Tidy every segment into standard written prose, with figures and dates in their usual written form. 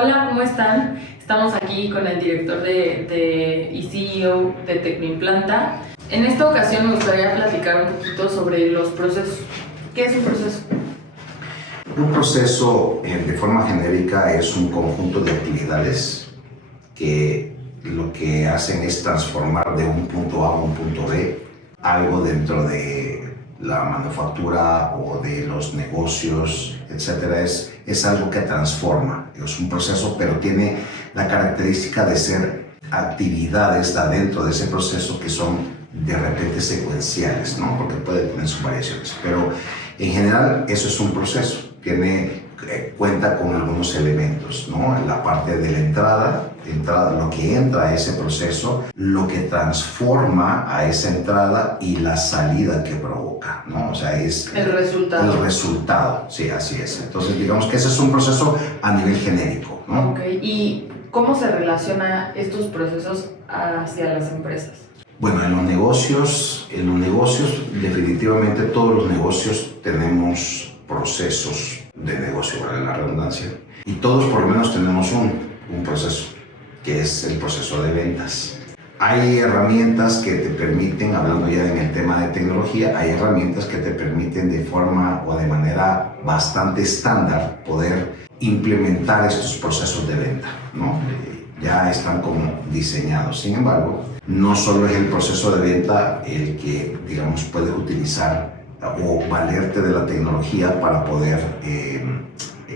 Hola, ¿cómo están? Estamos aquí con el director y CEO de Tecnoimplanta. En esta ocasión me gustaría platicar un poquito sobre los procesos. ¿Qué es un proceso? Un proceso, de forma genérica, es un conjunto de actividades que lo que hacen es transformar de un punto A a un punto B algo dentro de la manufactura o de los negocios, etcétera. Es algo que transforma. Es un proceso, pero tiene la característica de ser actividades adentro de ese proceso que son de repente secuenciales, ¿no? Porque puede tener sus variaciones. Pero en general eso es un proceso. Cuenta con algunos elementos, ¿no? La parte de la entrada, lo que entra a ese proceso, lo que transforma a esa entrada y la salida que provoca, ¿no? O sea, es el resultado. El resultado, sí, así es. Entonces, digamos que ese es un proceso a nivel genérico, ¿no? Ok, ¿y cómo se relacionan estos procesos hacia las empresas? Bueno, en los negocios, definitivamente todos los negocios tenemos procesos de negocio, para la redundancia, y todos por lo menos tenemos un proceso, que es el proceso de ventas. Hay herramientas que te permiten, hablando ya en el tema de tecnología, hay herramientas que te permiten de forma o de manera bastante estándar poder implementar estos procesos de venta, ¿no? Ya están como diseñados. Sin embargo, no solo es el proceso de venta el que, digamos, puedes utilizar o valerte de la tecnología para poder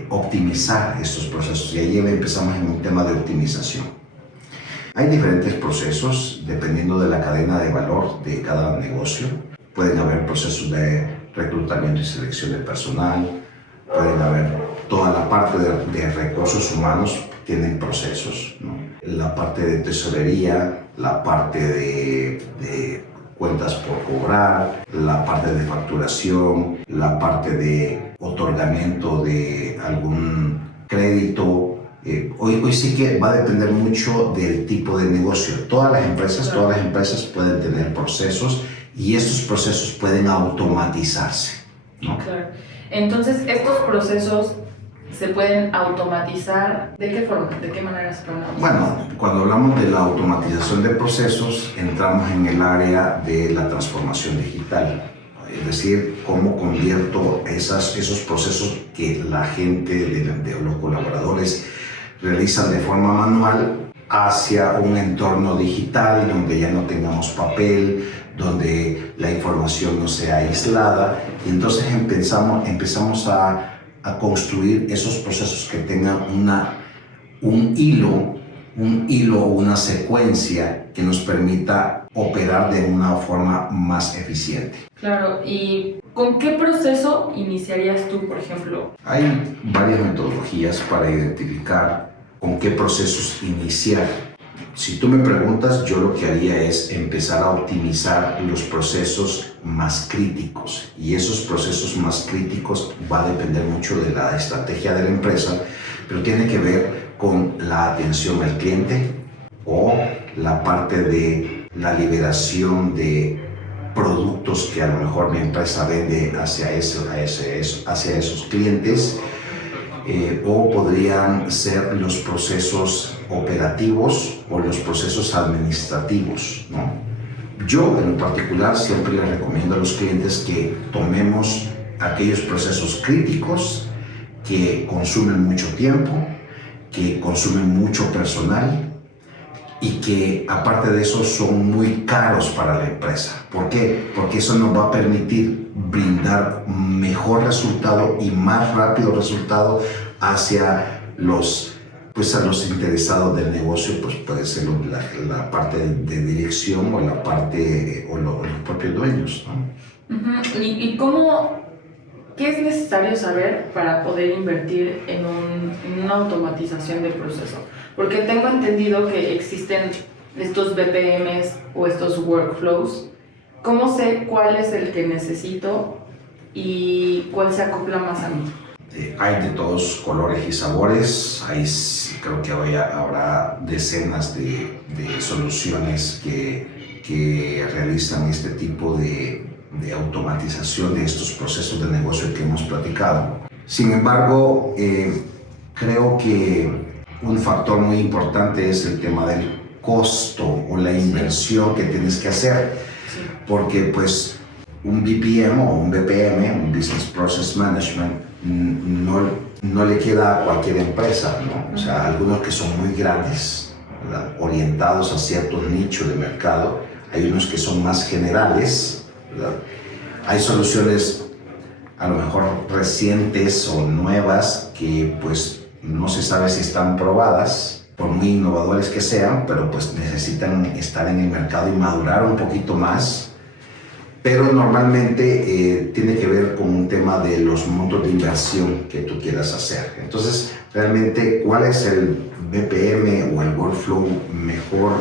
optimizar estos procesos. Y ahí empezamos en un tema de optimización. Hay diferentes procesos dependiendo de la cadena de valor de cada negocio. Pueden haber procesos de reclutamiento y selección de personal, pueden haber toda la parte de recursos humanos, tienen procesos, ¿no? La parte de tesorería, la parte de cuentas por cobrar, la parte de facturación, la parte de otorgamiento de algún crédito. Hoy sí que va a depender mucho del tipo de negocio. Todas las empresas pueden tener procesos y estos procesos pueden automatizarse, ¿no? Claro. Entonces, estos procesos se pueden automatizar. ¿De qué forma? ¿De qué manera se pueden automatizar? Bueno, cuando hablamos de la automatización de procesos, entramos en el área de la transformación digital. Es decir, cómo convierto esos procesos que la gente, de los colaboradores, realizan de forma manual hacia un entorno digital donde ya no tengamos papel, donde la información no sea aislada. Y entonces empezamos a construir esos procesos que tengan un hilo o una secuencia que nos permita operar de una forma más eficiente. Claro, ¿y con qué proceso iniciarías tú, por ejemplo? Hay varias metodologías para identificar con qué procesos iniciar. Si tú me preguntas, yo lo que haría es empezar a optimizar los procesos más críticos. Y esos procesos más críticos va a depender mucho de la estrategia de la empresa, pero tiene que ver con la atención al cliente o la parte de la liberación de productos que a lo mejor mi empresa vende hacia esos clientes. O podrían ser los procesos operativos o los procesos administrativos, ¿no? Yo, en particular, siempre les recomiendo a los clientes que tomemos aquellos procesos críticos que consumen mucho tiempo, que consumen mucho personal y que, aparte de eso, son muy caros para la empresa. ¿Por qué? Porque eso nos va a permitir brindar mejor resultado y más rápido resultado hacia los interesados del negocio, pues puede ser la parte de dirección o la parte o los propios dueños, ¿no? Uh-huh. ¿Y qué es necesario saber para poder invertir en una automatización del proceso? Porque tengo entendido que existen estos BPMs o estos workflows. ¿Cómo sé cuál es el que necesito y cuál se acopla más a mí? Hay de todos colores y sabores. Creo que hoy habrá decenas de soluciones que realizan este tipo de automatización de estos procesos de negocio que hemos platicado. Sin embargo, creo que un factor muy importante es el tema del costo o la inversión que tienes que hacer, porque pues un BPM o un BPM, un Business Process Management, no le queda a cualquier empresa, ¿no? O sea, algunos que son muy grandes, ¿verdad?, orientados a ciertos nichos de mercado, hay unos que son más generales, ¿verdad? Hay soluciones a lo mejor recientes o nuevas que pues no se sabe si están probadas, por muy innovadores que sean, pero pues necesitan estar en el mercado y madurar un poquito más. Pero normalmente tiene que ver con un tema de los montos de inversión que tú quieras hacer. Entonces, realmente, ¿cuál es el BPM o el workflow mejor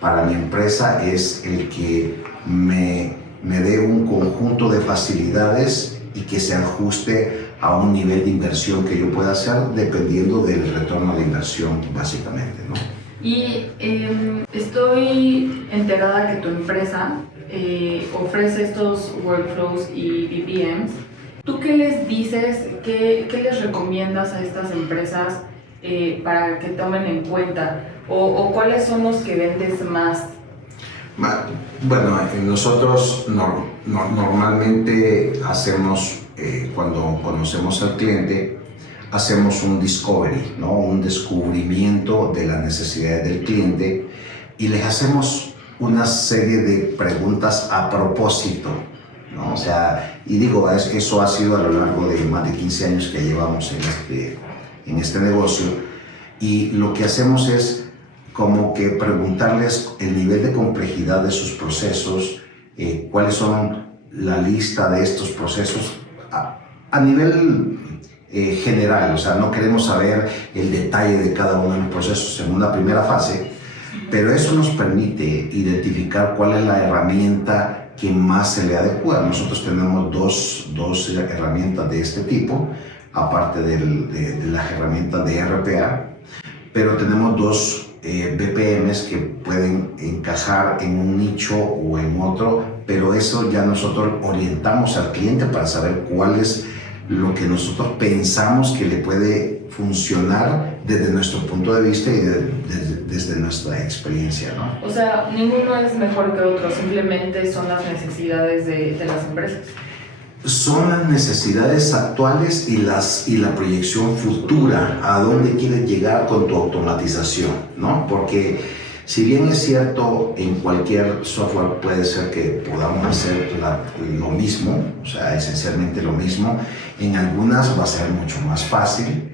para mi empresa? Es el que me dé un conjunto de facilidades y que se ajuste a un nivel de inversión que yo pueda hacer dependiendo del retorno de inversión, básicamente, ¿no? Y estoy enterada que tu empresa ofrece estos workflows y BPMs. ¿Tú qué les dices, qué les recomiendas a estas empresas para que tomen en cuenta? ¿O cuáles son los que vendes más? Bueno, nosotros normalmente hacemos, cuando conocemos al cliente, hacemos un discovery, ¿no? Un descubrimiento de las necesidades del cliente y les hacemos una serie de preguntas a propósito, ¿no? O sea, y digo, eso ha sido a lo largo de más de 15 años que llevamos en este negocio, y lo que hacemos es como que preguntarles el nivel de complejidad de sus procesos, cuáles son la lista de estos procesos a nivel general. O sea, no queremos saber el detalle de cada uno de los procesos en una primera fase, pero eso nos permite identificar cuál es la herramienta que más se le adecua. Nosotros tenemos dos herramientas de este tipo, aparte de las herramientas de RPA, pero tenemos dos BPMs que pueden encajar en un nicho o en otro, pero eso ya nosotros orientamos al cliente para saber cuál es lo que nosotros pensamos que le puede funcionar desde nuestro punto de vista y desde nuestra experiencia, ¿no? O sea, ninguno es mejor que otro, simplemente son las necesidades de las empresas. Son las necesidades actuales y la proyección futura, a dónde quieres llegar con tu automatización, ¿no? Porque si bien es cierto, en cualquier software puede ser que podamos hacer lo mismo, o sea, esencialmente lo mismo, en algunas va a ser mucho más fácil,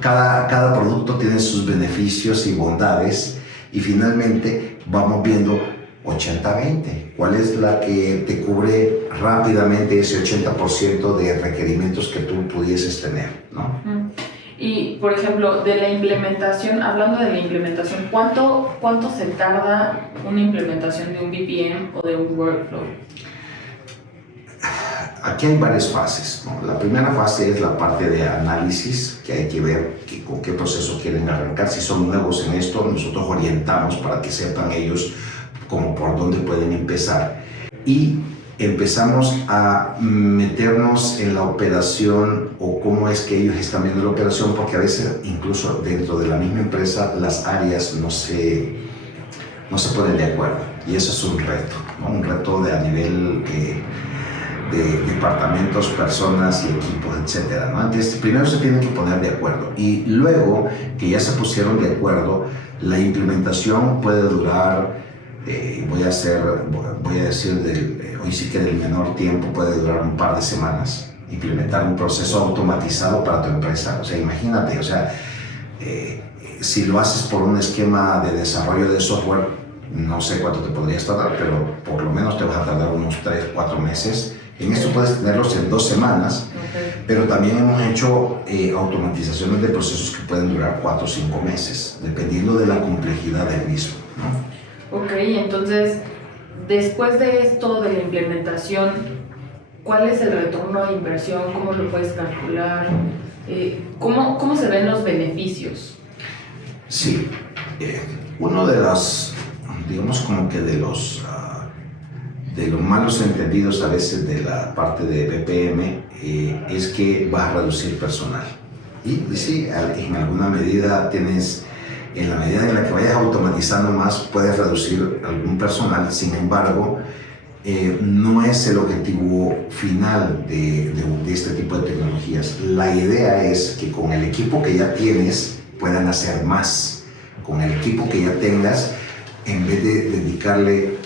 cada producto tiene sus beneficios y bondades, y finalmente vamos viendo 80-20. ¿Cuál es la que te cubre rápidamente ese 80% de requerimientos que tú pudieses tener, ¿no? Y, por ejemplo, de la implementación, hablando de la implementación, ¿cuánto se tarda una implementación de un BPM o de un workflow? Aquí hay varias fases, ¿no? La primera fase es la parte de análisis, que hay que ver con qué proceso quieren arrancar. Si son nuevos en esto, nosotros orientamos para que sepan ellos como por dónde pueden empezar. Y empezamos a meternos en la operación o cómo es que ellos están viendo la operación, porque a veces incluso dentro de la misma empresa las áreas no se ponen de acuerdo, y eso es un reto, ¿no? Un reto a nivel de departamentos, personas y equipos, etcétera, ¿no? Entonces, primero se tienen que poner de acuerdo, y luego que ya se pusieron de acuerdo, la implementación puede durar, voy a decir, hoy sí que del menor tiempo, puede durar un par de semanas, implementar un proceso automatizado para tu empresa. O sea, imagínate, o sea, si lo haces por un esquema de desarrollo de software, no sé cuánto te podrías tardar, pero por lo menos te vas a tardar unos 3-4 meses. En esto puedes tenerlos en 2 semanas, pero también hemos hecho automatizaciones de procesos que pueden durar 4 o 5 meses, dependiendo de la complejidad del mismo, ¿no? Ok, entonces, después de esto, de la implementación, ¿cuál es el retorno de inversión? ¿Cómo lo puedes calcular? ¿Cómo se ven los beneficios? Sí, uno de los, digamos como que de los malos entendidos a veces de la parte de BPM es que vas a reducir personal. Y sí, en alguna medida en la medida en la que vayas automatizando más, puedes reducir algún personal. Sin embargo, no es el objetivo final de este tipo de tecnologías. La idea es que con el equipo que ya tienes puedan hacer más. Con el equipo que ya tengas, en vez de dedicarle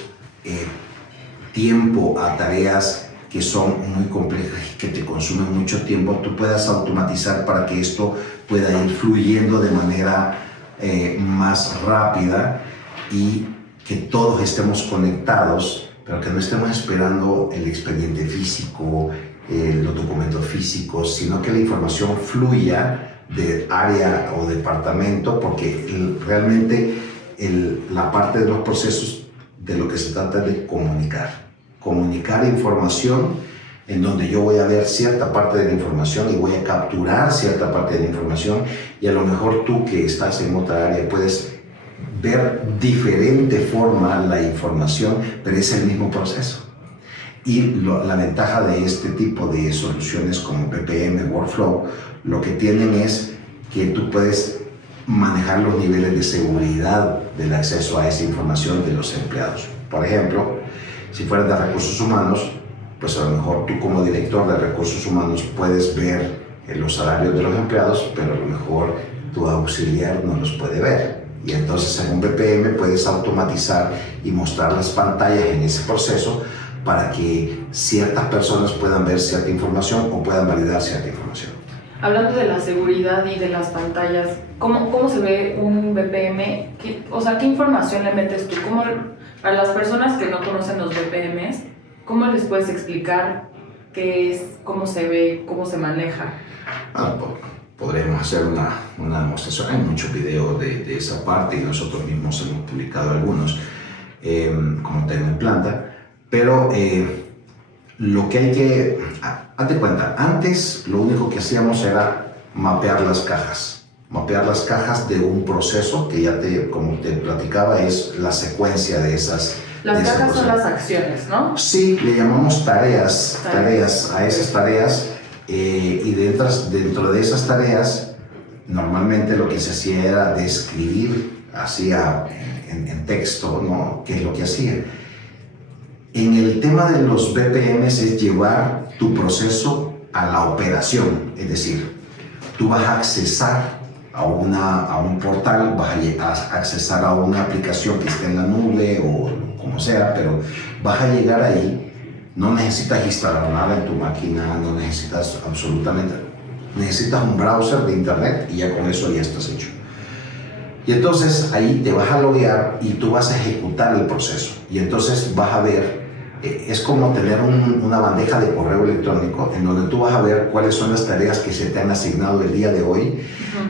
tiempo a tareas que son muy complejas y que te consumen mucho tiempo, tú puedas automatizar para que esto pueda ir fluyendo de manera más rápida y que todos estemos conectados, pero que no estemos esperando el expediente físico, los documentos físicos, sino que la información fluya de área o departamento, porque realmente la parte de los procesos de lo que se trata es de comunicar información en donde yo voy a ver cierta parte de la información y voy a capturar cierta parte de la información, y a lo mejor tú que estás en otra área puedes ver diferente forma la información, pero es el mismo proceso. Y la ventaja de este tipo de soluciones como BPM, Workflow, lo que tienen es que tú puedes manejar los niveles de seguridad del acceso a esa información de los empleados. Por ejemplo, si fueras de recursos humanos, pues a lo mejor tú como director de recursos humanos puedes ver los salarios de los empleados, pero a lo mejor tu auxiliar no los puede ver. Y entonces en un BPM puedes automatizar y mostrar las pantallas en ese proceso para que ciertas personas puedan ver cierta información o puedan validar cierta información. Hablando de la seguridad y de las pantallas, ¿cómo se ve un BPM? ¿Qué información le metes tú? Para las personas que no conocen los BPMs, ¿cómo les puedes explicar qué es, cómo se ve, cómo se maneja? Podremos hacer una demostración. Hay muchos videos de esa parte y nosotros mismos hemos publicado algunos como tema en planta. Pero lo que hay que... Hazte cuenta, antes lo único que hacíamos era mapear las cajas de un proceso que ya como te platicaba, es la secuencia de esas... Las cajas son las acciones, ¿no? Sí, le llamamos tareas a esas tareas, y dentro de esas tareas normalmente lo que se hacía era describir en texto, ¿no? ¿Qué es lo que hacía? En el tema de los BPMs es llevar tu proceso a la operación, es decir, tú vas a accesar a un portal, vas a accesar a una aplicación que esté en la nube o como sea, pero vas a llegar ahí, no necesitas instalar nada en tu máquina, no necesitas absolutamente, necesitas un browser de internet y ya con eso ya estás hecho. Y entonces ahí te vas a loguear y tú vas a ejecutar el proceso. Y entonces vas a ver, es como tener una bandeja de correo electrónico en donde tú vas a ver cuáles son las tareas que se te han asignado el día de hoy,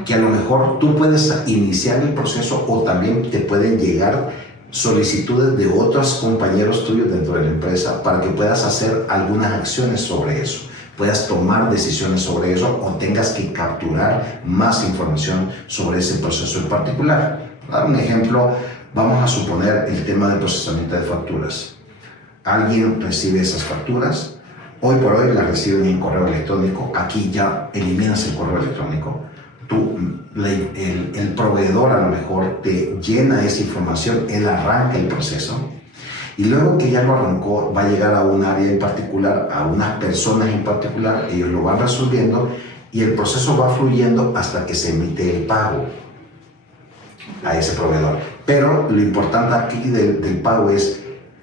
que a lo mejor tú puedes iniciar el proceso o también te pueden llegar solicitudes de otros compañeros tuyos dentro de la empresa para que puedas hacer algunas acciones sobre eso, puedas tomar decisiones sobre eso o tengas que capturar más información sobre ese proceso en particular. Para dar un ejemplo, vamos a suponer el tema de procesamiento de facturas. Alguien recibe esas facturas, hoy por hoy las reciben en correo electrónico, aquí ya eliminas el correo electrónico. El proveedor a lo mejor te llena esa información, él arranca el proceso y luego que ya lo arrancó va a llegar a un área en particular, a unas personas en particular, ellos lo van resolviendo y el proceso va fluyendo hasta que se emite el pago a ese proveedor. Pero lo importante aquí del pago es,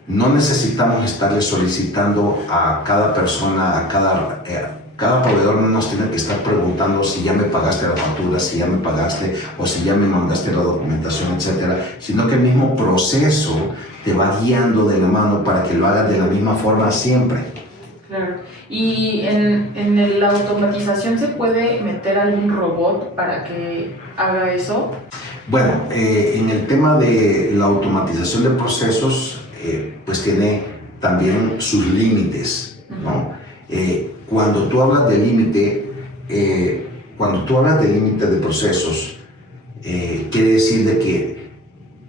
no necesitamos estarle solicitando a cada persona, a cada proveedor no nos tiene que estar preguntando si ya me pagaste la factura, si ya me pagaste o si ya me mandaste la documentación, etcétera, sino que el mismo proceso te va guiando de la mano para que lo hagas de la misma forma siempre. Claro. ¿Y en la automatización se puede meter algún robot para que haga eso? Bueno, en el tema de la automatización de procesos, pues tiene también sus límites, ¿no? Cuando tú hablas de límite, de procesos, quiere decir de que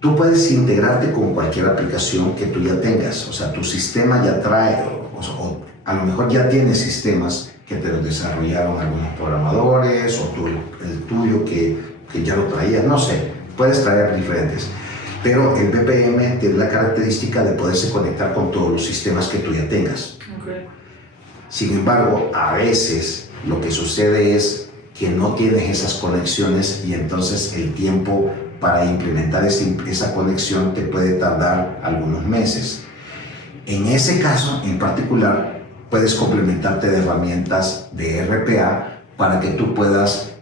tú puedes integrarte con cualquier aplicación que tú ya tengas, o sea, tu sistema ya trae, o a lo mejor ya tienes sistemas que te los desarrollaron algunos programadores, o tú, el tuyo que ya lo traías, no sé, puedes traer diferentes. Pero el BPM tiene la característica de poderse conectar con todos los sistemas que tú ya tengas. Okay. Sin embargo, a veces lo que sucede es que no tienes esas conexiones y entonces el tiempo para implementar esa conexión te puede tardar algunos meses. En ese caso en particular, puedes complementarte de herramientas de RPA para que tú puedas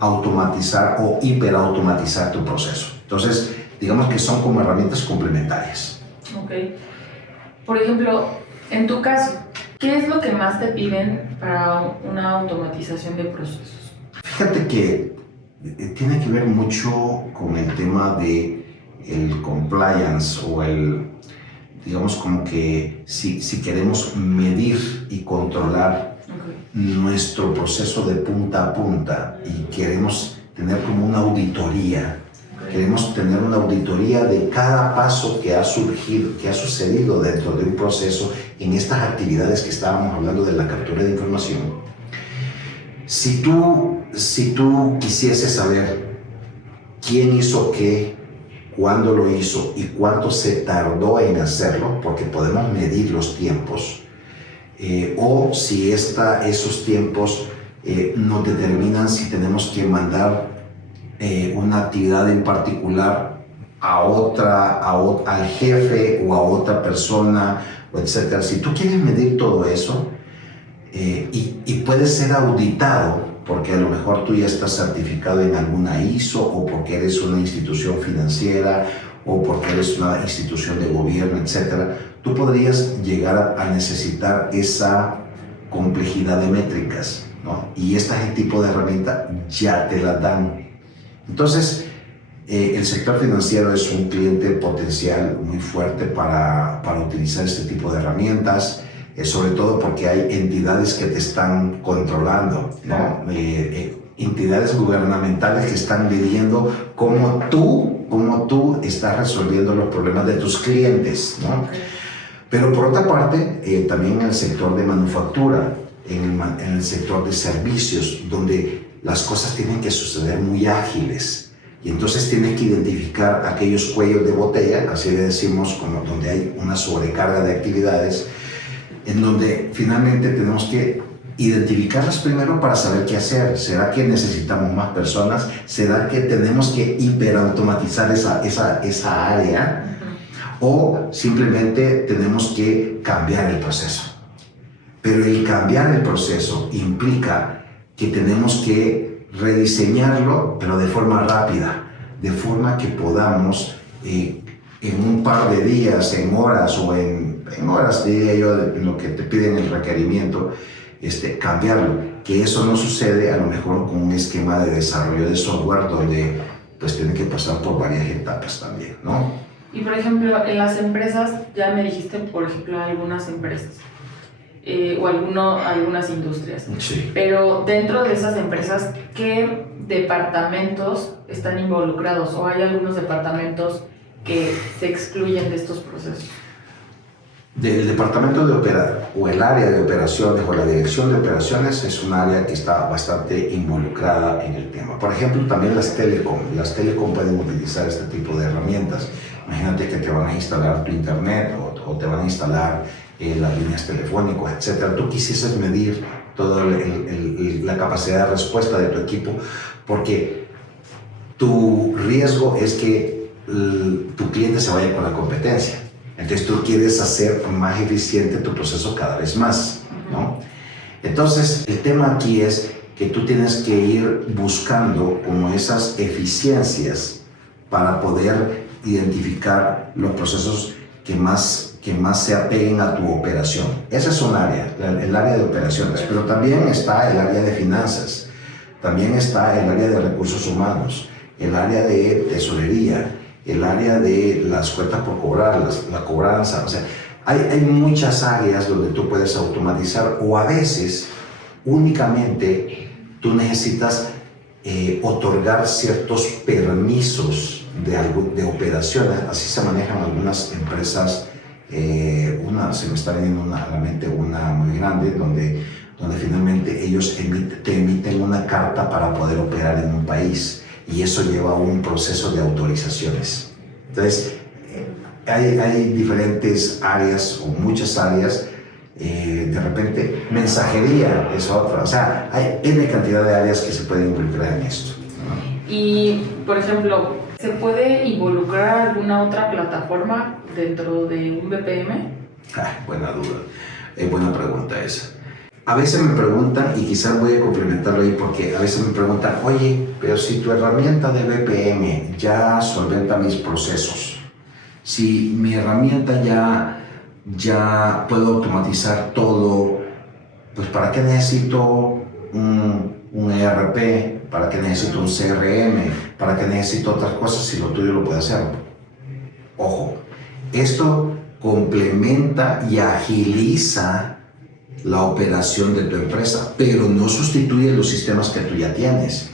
automatizar o hiperautomatizar tu proceso. Entonces, digamos que son como herramientas complementarias. Ok. Por ejemplo, en tu caso, ¿qué es lo que más te piden para una automatización de procesos? Fíjate que tiene que ver mucho con el tema de el compliance o el, digamos como que si queremos medir y controlar nuestro proceso de punta a punta y queremos tener como una auditoría. Queremos tener una auditoría de cada paso que ha surgido, que ha sucedido dentro de un proceso en estas actividades que estábamos hablando de la captura de información. Si tú quisieses saber quién hizo qué, cuándo lo hizo y cuánto se tardó en hacerlo, porque podemos medir los tiempos, o si esos tiempos nos determinan si tenemos que mandar una actividad en particular al jefe o a otra persona, etc. Si tú quieres medir todo eso y puedes ser auditado, porque a lo mejor tú ya estás certificado en alguna ISO o porque eres una institución financiera o porque eres una institución de gobierno, etc., tú podrías llegar a necesitar esa complejidad de métricas, ¿no? Y este tipo de herramienta ya te la dan. Entonces, el sector financiero es un cliente potencial muy fuerte para utilizar este tipo de herramientas, sobre todo porque hay entidades que te están controlando, ¿no? Entidades gubernamentales que están midiendo cómo tú estás resolviendo los problemas de tus clientes, ¿no? Pero por otra parte, también en el sector de manufactura, en el sector de servicios, donde las cosas tienen que suceder muy ágiles y entonces tienes que identificar aquellos cuellos de botella, así le decimos, como donde hay una sobrecarga de actividades, en donde finalmente tenemos que identificarlas primero para saber qué hacer. ¿Será que necesitamos más personas? ¿Será que tenemos que hiperautomatizar esa área? ¿O simplemente tenemos que cambiar el proceso? Pero el cambiar el proceso implica que tenemos que rediseñarlo, pero de forma rápida, de forma que podamos en un par de días, en horas o en horas, diría yo, en lo que te piden el requerimiento, cambiarlo. Que eso no sucede a lo mejor con un esquema de desarrollo de software donde pues tiene que pasar por varias etapas también, ¿no? Y por ejemplo, en las empresas, ya me dijiste, por ejemplo, algunas empresas o algunas industrias. Sí. Pero dentro de esas empresas, ¿qué departamentos están involucrados? ¿O hay algunos departamentos que se excluyen de estos procesos? Del departamento o el área de operaciones o la dirección de operaciones es un área que está bastante involucrada en el tema. Por ejemplo, también las telecom pueden utilizar este tipo de herramientas. Imagínate que te van a instalar tu internet o te van a instalar las líneas telefónicas, etc. Tú quisieses medir toda la capacidad de respuesta de tu equipo, porque tu riesgo es que tu cliente se vaya con la competencia. Entonces tú quieres hacer más eficiente tu proceso cada vez más, ¿no? Entonces el tema aquí es que tú tienes que ir buscando como esas eficiencias para poder identificar los procesos que más se apeguen a tu operación. Esa es un área, el área de operaciones, pero también está el área de finanzas, también está el área de recursos humanos, el área de tesorería, el área de las cuentas por cobrar, la cobranza. O sea, hay muchas áreas donde tú puedes automatizar, o a veces únicamente tú necesitas otorgar ciertos permisos de operaciones. Así se manejan algunas empresas se me está viniendo a la mente una muy grande, donde finalmente ellos te emiten una carta para poder operar en un país, y eso lleva a un proceso de autorizaciones. Entonces, hay diferentes áreas o muchas áreas. De repente, mensajería es otra. O sea, hay N cantidad de áreas que se pueden involucrar en esto, ¿no? Y, por ejemplo, ¿se puede involucrar alguna otra plataforma dentro de un BPM? Buena duda. Buena pregunta esa. A veces me preguntan, y quizás voy a complementarlo ahí, porque a veces me preguntan, oye, pero si tu herramienta de BPM ya solventa mis procesos, si mi herramienta ya puedo automatizar todo, pues ¿para qué necesito un ERP? ¿Para qué necesito un CRM? ¿Para qué necesito otras cosas si lo tuyo lo puede hacer? Ojo, esto complementa y agiliza la operación de tu empresa, pero no sustituye los sistemas que tú ya tienes.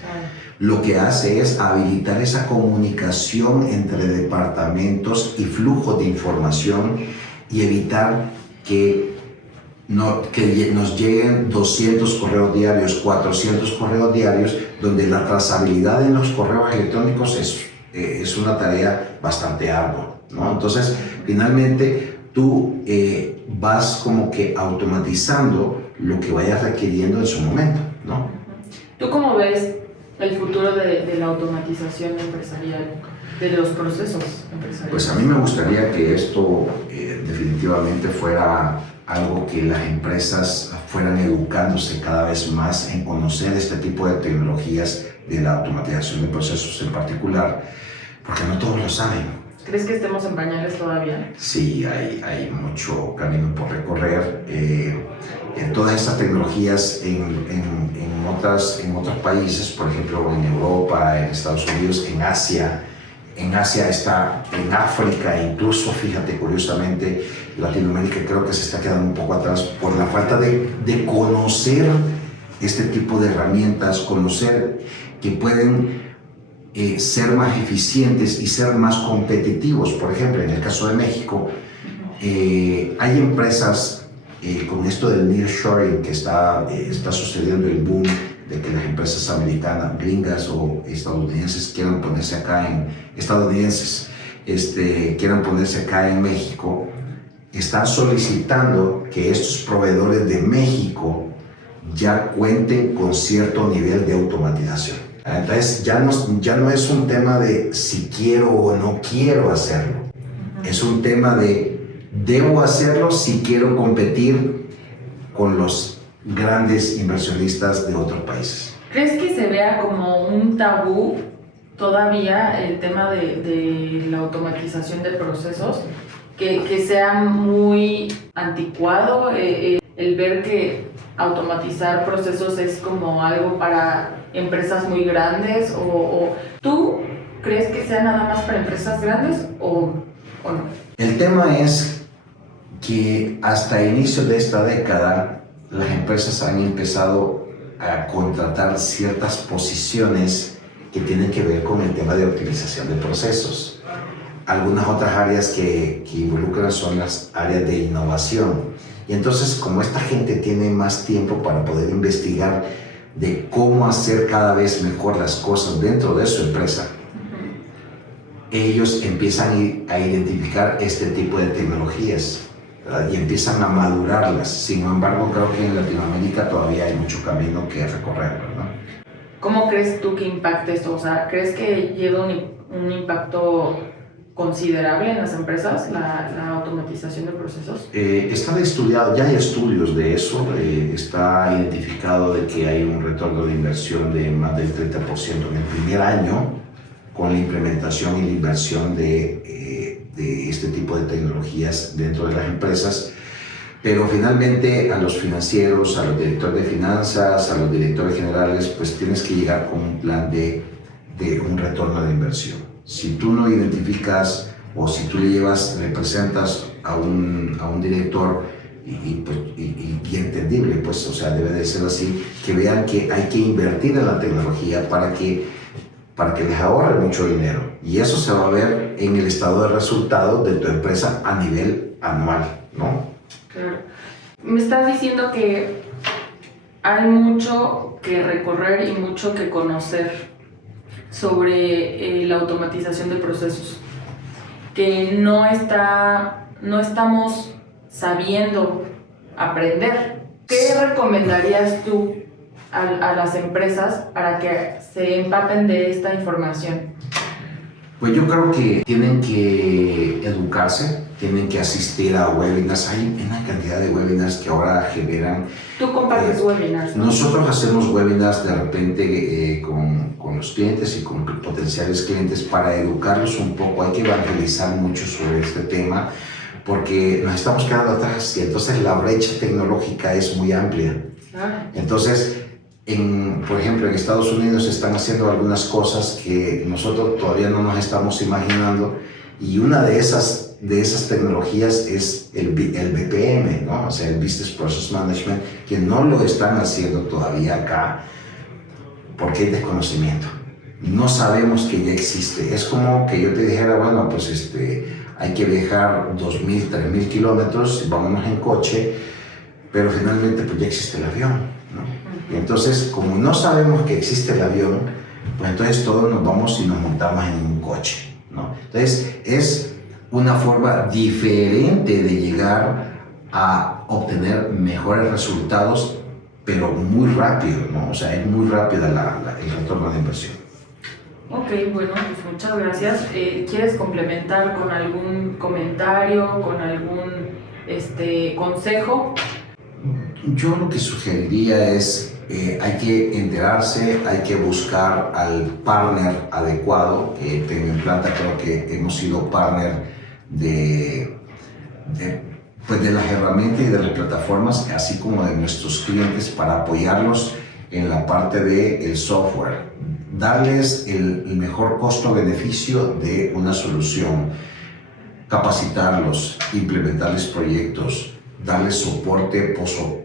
Lo que hace es habilitar esa comunicación entre departamentos y flujo de información, y evitar que nos lleguen 200 correos diarios, 400 correos diarios, donde la trazabilidad en los correos electrónicos es una tarea bastante ardua, ¿no? Entonces, finalmente, tú vas como que automatizando lo que vayas requiriendo en su momento, ¿no? ¿Tú cómo ves el futuro de la automatización empresarial, de los procesos empresariales? Pues a mí me gustaría que esto definitivamente fuera algo que las empresas fueran educándose cada vez más en conocer este tipo de tecnologías de la automatización de procesos en particular, porque no todos lo saben. ¿Crees que estemos en pañales todavía? Sí, hay mucho camino por recorrer. Todas estas tecnologías en otros países, por ejemplo en Europa, en Estados Unidos, en Asia está, en África, incluso, fíjate, curiosamente, Latinoamérica creo que se está quedando un poco atrás por la falta de conocer este tipo de herramientas, conocer que pueden ser más eficientes y ser más competitivos. Por ejemplo, en el caso de México, hay empresas con esto del nearshoring que está sucediendo, el boom de que las empresas americanas, gringas o estadounidenses quieran ponerse acá en México, están solicitando que estos proveedores de México ya cuenten con cierto nivel de automatización. Entonces ya no es un tema de si quiero o no quiero hacerlo, es un tema de debo hacerlo si quiero competir con los grandes inversionistas de otros países. ¿Crees que se vea como un tabú todavía el tema de la automatización de procesos? Que sea muy anticuado el ver que automatizar procesos es como algo para empresas muy grandes, o ¿tú crees que sea nada más para empresas grandes o no? El tema es que hasta inicio de esta década las empresas han empezado a contratar ciertas posiciones que tienen que ver con el tema de optimización de procesos. Algunas otras áreas que involucran son las áreas de innovación. Y entonces, como esta gente tiene más tiempo para poder investigar de cómo hacer cada vez mejor las cosas dentro de su empresa, ellos empiezan a identificar este tipo de tecnologías, ¿verdad? Y empiezan a madurarlas. Sin embargo, creo que en Latinoamérica todavía hay mucho camino que recorrer, ¿verdad? ¿Cómo crees tú que impacte esto? O sea, ¿crees que lleva un impacto considerable en las empresas, la automatización de procesos? Está estudiado, ya hay estudios de eso, está identificado de que hay un retorno de inversión de más del 30% en el primer año con la implementación y la inversión de este tipo de tecnologías dentro de las empresas. Pero finalmente a los financieros, a los directores de finanzas, a los directores generales, pues tienes que llegar con un plan de un retorno de inversión. Si tú no identificas o si tú le presentas a un director y entendible, pues, o sea, debe de ser así, que vean que hay que invertir en la tecnología para que les ahorre mucho dinero. Y eso se va a ver en el estado de resultados de tu empresa a nivel anual, ¿no? Claro. Me estás diciendo que hay mucho que recorrer y mucho que conocer sobre la automatización de procesos, que no estamos sabiendo aprender. ¿Qué recomendarías tú a las empresas para que se empapen de esta información? Pues yo creo que tienen que educarse, tienen que asistir a webinars. Hay una cantidad de webinars que ahora generan. Tú compartes webinars, ¿no? Nosotros hacemos webinars de repente con los clientes y con potenciales clientes para educarlos un poco. Hay que evangelizar mucho sobre este tema porque nos estamos quedando atrás y entonces la brecha tecnológica es muy amplia. Entonces, por ejemplo, en Estados Unidos están haciendo algunas cosas que nosotros todavía no nos estamos imaginando y una de esas tecnologías es el BPM, ¿no? O sea, el Business Process Management, que no lo están haciendo todavía acá porque hay desconocimiento. No sabemos que ya existe. Es como que yo te dijera, bueno, pues hay que viajar 2.000, 3.000 kilómetros, vámonos en coche, pero finalmente pues ya existe el avión, ¿no? Y entonces, como no sabemos que existe el avión, pues entonces todos nos vamos y nos montamos en un coche, ¿no? Entonces, es una forma diferente de llegar a obtener mejores resultados, pero muy rápido, ¿no? O sea, es muy rápida el retorno de inversión. Ok, bueno, pues muchas gracias. ¿Quieres complementar con algún comentario, con algún consejo? Yo lo que sugeriría es, hay que enterarse, hay que buscar al partner adecuado. Tecnoimplanta creo que hemos sido partner de las herramientas y de las plataformas, así como de nuestros clientes, para apoyarlos en la parte del software, darles el mejor costo-beneficio de una solución, capacitarlos, implementarles proyectos, darles soporte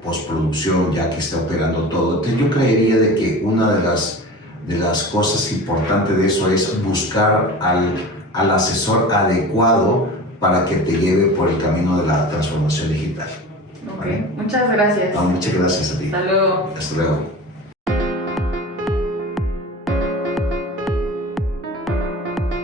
postproducción ya que está operando todo. Entonces yo creería de que una de las cosas importantes de eso es buscar al asesor adecuado para que te lleve por el camino de la transformación digital. Ok, muchas gracias. No, muchas gracias a ti. Hasta luego. Hasta luego.